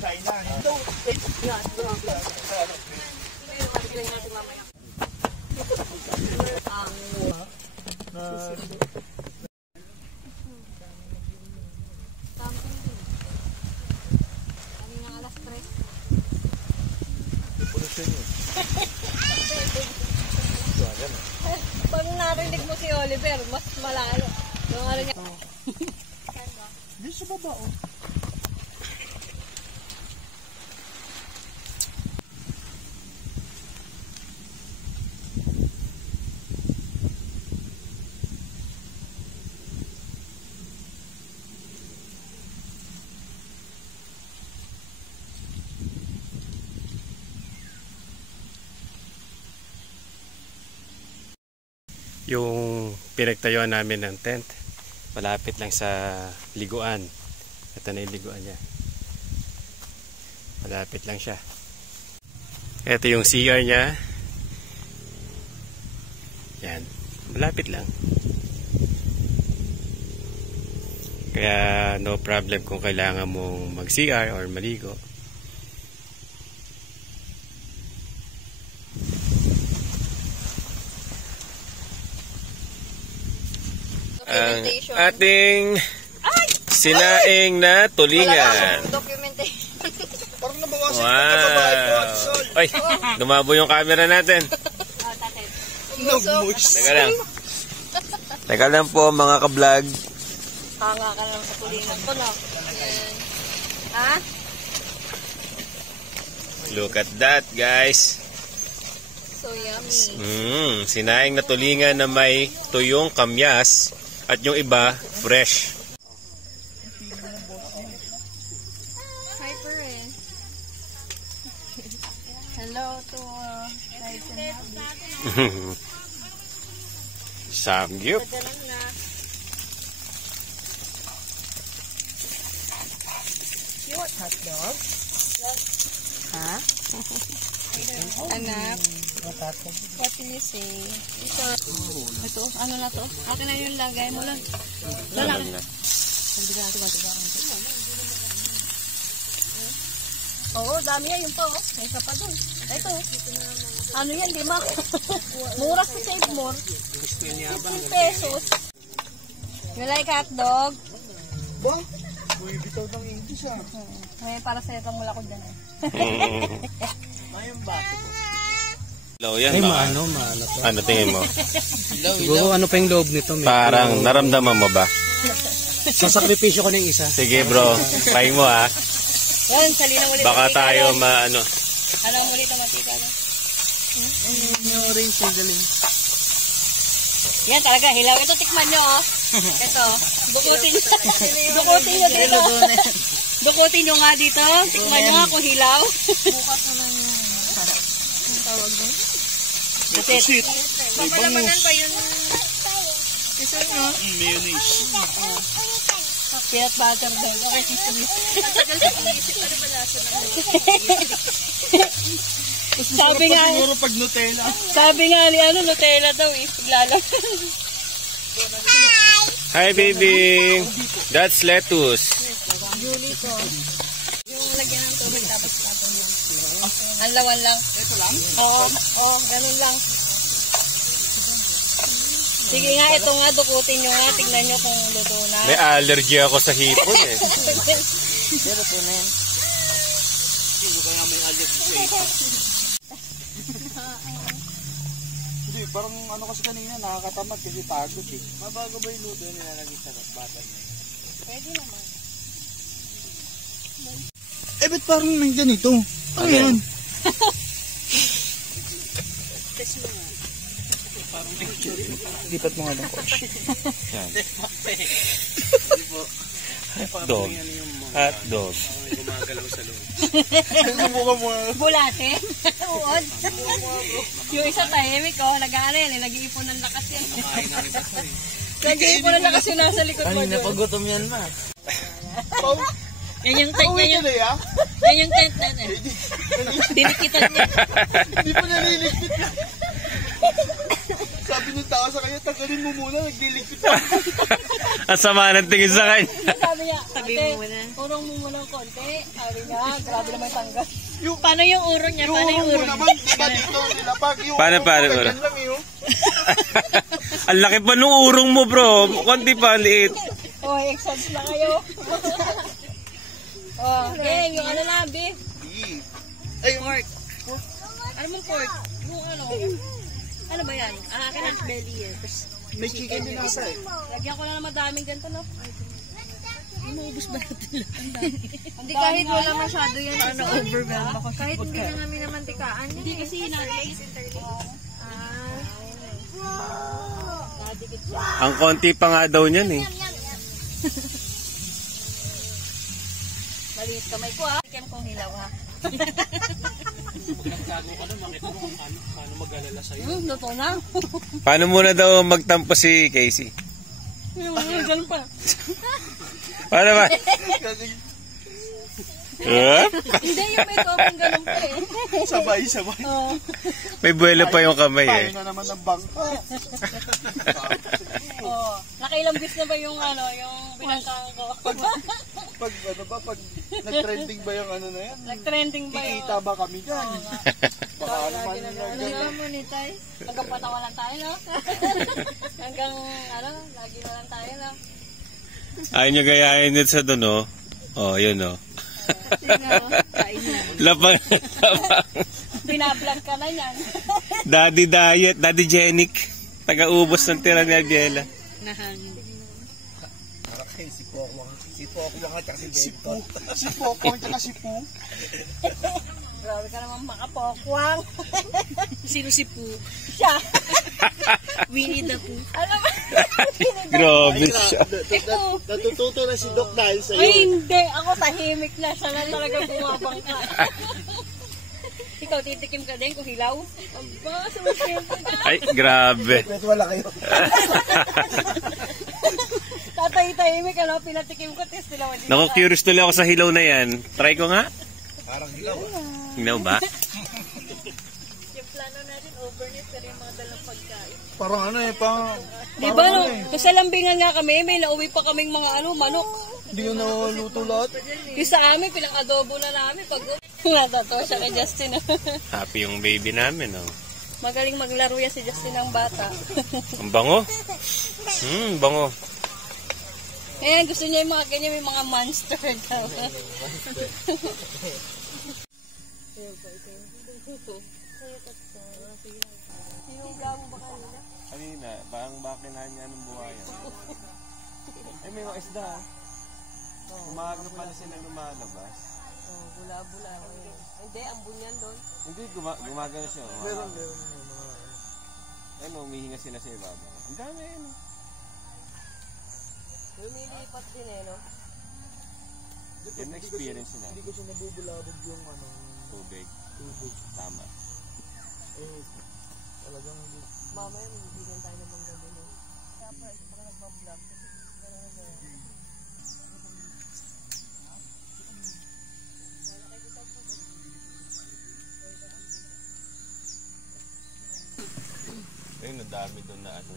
Pag narinig mo si Oliver, mas malalo. Yung ano niya. Di sa baba, oh. Yung pinagtayuan namin ng tent, malapit lang sa liguan. Ito na yung liguan niya. Malapit lang siya. Ito yung CR niya. Yan. Malapit lang. Kaya no problem kung kailangan mong mag-CR or maligo. Ang ating sinaing na tulingan. Documentation. Parang nabawasan wow. Ay, lumabo yung camera natin. Teka lang. Teka lang po mga ka-vlog. Hanga ka lang sa tulingan ko, no? Ha? Look at that, guys. So yummy. Sinaing na tulingan na may tuyong kamyas. At yung iba, fresh. Hi, Peren. Hello to Lights and Hobby. Samgyup. Cute hot dog. Ha? Anak. What do you say? Ito, ano na to? Akin na yung lagay mo lang. Lalaki na. Oo, dami yan yung pa. May isa pa dun. Ito. Ano yan, di ba? Mura sa Save More. 15 pesos. You like hot dog? Ba? Uy, bitaw ng English ah. May para sa itong mula ko dyan eh. Mayroon ba? Hello, yan. Ay, maano to. Ano tingin mo? Siguro ano pa yung loob nito? Parang naramdaman mo ba? Sasakripisyo ko ng isa. Sige bro, try mo ha. Yan, salina ulit. Baka tayo maano. Alam mo ulit ang matika na. Yung orange yung galing. Yan talaga, hilaw. Ito, tikman nyo oh. Ito, dukutin nyo. Dukutin nyo dito. Dukutin nyo nga dito. Tikman nyo nga kung hilaw. Bukas naman yun. Ang tawag doon? Pusit. Papalabanan ba yun? Ito no? Mayonnaise. Peanut butter daw. Okay, sister. Matagal sa pag-iisip. Ano ba lasa na? Sabi nga, siguro pag Nutella. Sabi nga ni ano, Nutella daw eh. Paglalang. Hi baby! That's lettuce. Julie ko. Yung lagyan ng tubig tapos tapon yun. Ang lawan lang. Ito lang? Oo, ganun lang. Sige nga, ito nga, dukutin nyo nga. Tignan nyo kung luto na. May allergy ako sa hipon eh. Pero po na yan. Hindi mo kaya may allergy sa ito. Hindi, parang ano kasi kanina, nakakatamad kasi tagos eh. Mabago ba yung luto yung nilalagay sa batan na yun? Pwede naman. Eh, ba't parang may ganito? Ano yan? Test mo nga. Lipat mo nga lang, coach. Yan. Hindi po. Hotdog. Hotdog. Gumagalaw sa loob. Subukan mo nga. Bulate? Uod. Yung isa tahimik oh, nag-aano yan eh, nag-iipon ng lakas yan. Nag-iipon ng lakas yung nasa likod mo doon. Napagutom yan ma. Yan yung tent niya. Yan yung tent na yan. Dinikitan niya. Hindi pa naliligpit na. Sabi ng tao sa kanya, tanggalin mo muna, nagliligpit na. Ang sama ng tingin sa kanya. Sabi niya, Sabi ate, mo muna. urong mo muna ng konti. Sabi niya, grabe naman yung tanggal. Paano yung urong niya? Paano yung Yung urong naman, diba dito, nilapag yung Paano? ganyan lang yun. Ang laki pa nung urong mo, bro. Konti pa, liit. Oh, exams na kayo. Oh, gang, yung ano na, beef. Ay, pork. Ano mong pork? Yung ano? Ano ba yan? Akin ang belly eh. Tapos, May chicken din nasa eh. Lagyan ko na ng madaming ganito, no? inuubos ba natin lahat? Hindi kahit wala masyado yan. Ano, overwhelmed ako. Kahit hindi na namin namantikaan. Hindi kasi natin. Ang konti pa nga daw niyan eh. Maliit kamay ko, ah. Kem kong hilaw, ha? Luto na. Paano muna daw magtampo si Casey? Ganun pa. Paano ba? Hindi, yung may komeng ganun pa eh. Sabay. Oo. May buwelo pa yung kamay eh. Tayo na naman ng bangka. Oh, nakailang bis na ba yung ano, yung binangkaan ko? Pag ano ba, pag nag-trending ba yung ano na yan? Nag-trending ba yung... Kikita ba kami dyan? Baka naman Hindi ka monetize. Hanggang patawa lang tayo, no? Hanggang, ano, lagi na lang tayo, no? Ayaw nyo gayahin dito sa doon, oh. Oh, yun, oh. Kain na. Lapang. Binablog ka na yan. Daddy diet, daddy genic. Taga-ubos ng tira ni Abiela. Nahangin. Si Pokong at si Poo. Grabe ka naman makapokwang. Sino si Pooh? Siya. Winnie the Pooh. Alam mo? Grabe siya. Natututo na si Doc dahil sa Ay, hindi. Ako tahimik na. Siya na talaga bumabang ka. Ikaw, titikim ka din kung hilaw? Aba, sumasiyempre ka. Ay, grabe. Pwede wala kayo. Tatay-tahimik, ano? Pinatikim ko, test nila. Naku, curious tuloy ako sa hilaw na yan. Try ko nga. Parang hilaw. Hilaw ba? Yung plano natin overnight pero yung mga dalang pagkain. Parang ano eh, parang... Di ba, no? Kasi lambingan nga kami, may nauwi pa kaming mga ano, manok. Hindi ko naluto lahat. Yung sa amin, pinang-adobo na namin. Pag natatawa siya kay Justin. Happy yung baby namin, oh. Magaling maglaro yan si Justin ang bata. Ang bango. Bango. Eh, gusto niya yung mga ganyan, may mga monster daw. Kanina, parang bakinahan niya ng buhayan. Ay, may mga isda. Umaga pala sila lumalabas. Oh, bula-bula. Hindi, ambun yan doon. Hindi, gumagano siya. Meron. Ano, umihinga sila sa ibabaw. Ang dami, ano. Lumilipat din eh, no? Yan na experience nila. Hindi ko siya nabubulabog yung ano, Tubig. Tama. eh, talagang Mamaya, bibigyan tayo ng mga gano'n, no? Kaya pa, pag nagbablog, Ayun, ang dami doon na ano.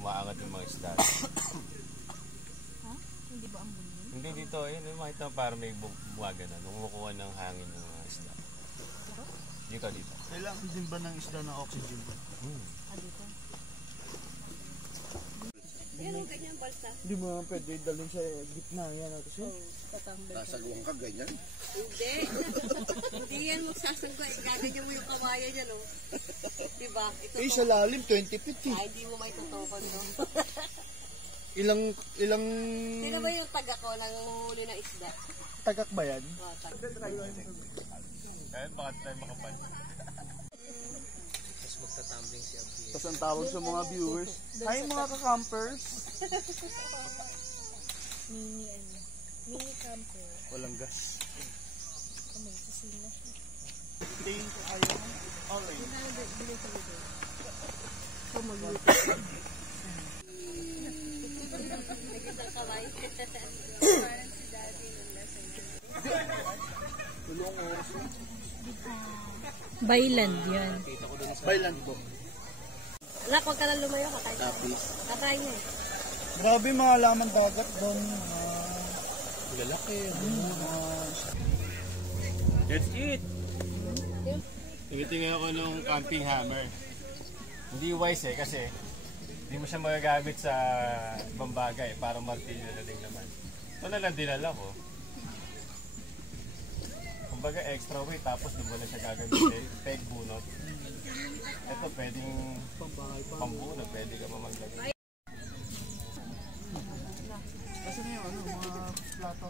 Umaangat yung mga isda. Hindi ba ang bunyi? Hindi dito, ayun, makita mo para may buwaga na. Nung kumukuha ng hangin ng mga isda. Dito. kailangan din ba ng isda ng oxygen? yan ang ganyan balsa. Hindi mo naman pwede dalhin sa gitna yan. Kasi Sasagwang ka ganyan. Hindi. Hindi yan magsasanggo. Gaganyan mo yung kawayan yan, no? Diba? Ito eh, sa lalim, 20 feet eh. Ay, hindi mo may tutukan, no? Ilang Sino ba yung taga ko ng huli ng isda? tagak ba yan? Oh, taga. Ayun, bakit tayo makapal? Tapos ang tawag sa mga viewers, hi mga ka-campers. Mini camper. Walang gas. May kusina siya. Tingin ko ayaw. Alright. Bayland yan. Bailan po. Anak, huwag ka lang lumayo. Kakain niya. Kakain niya. Grabe mga laman dagat doon. Lalaki. That's it! Tingin ako nung camping hammer. Hindi wise kasi hindi mo siya magagamit sa ibang bagay. Parang martilyo na din naman. Ito na lang dinala ko. Kumbaga extra weight tapos di mo na siya gagamitin. Peg bunot. Ito pwedeng pambunot. Pwede ka mamaglagay. Kasi na yung mga plato.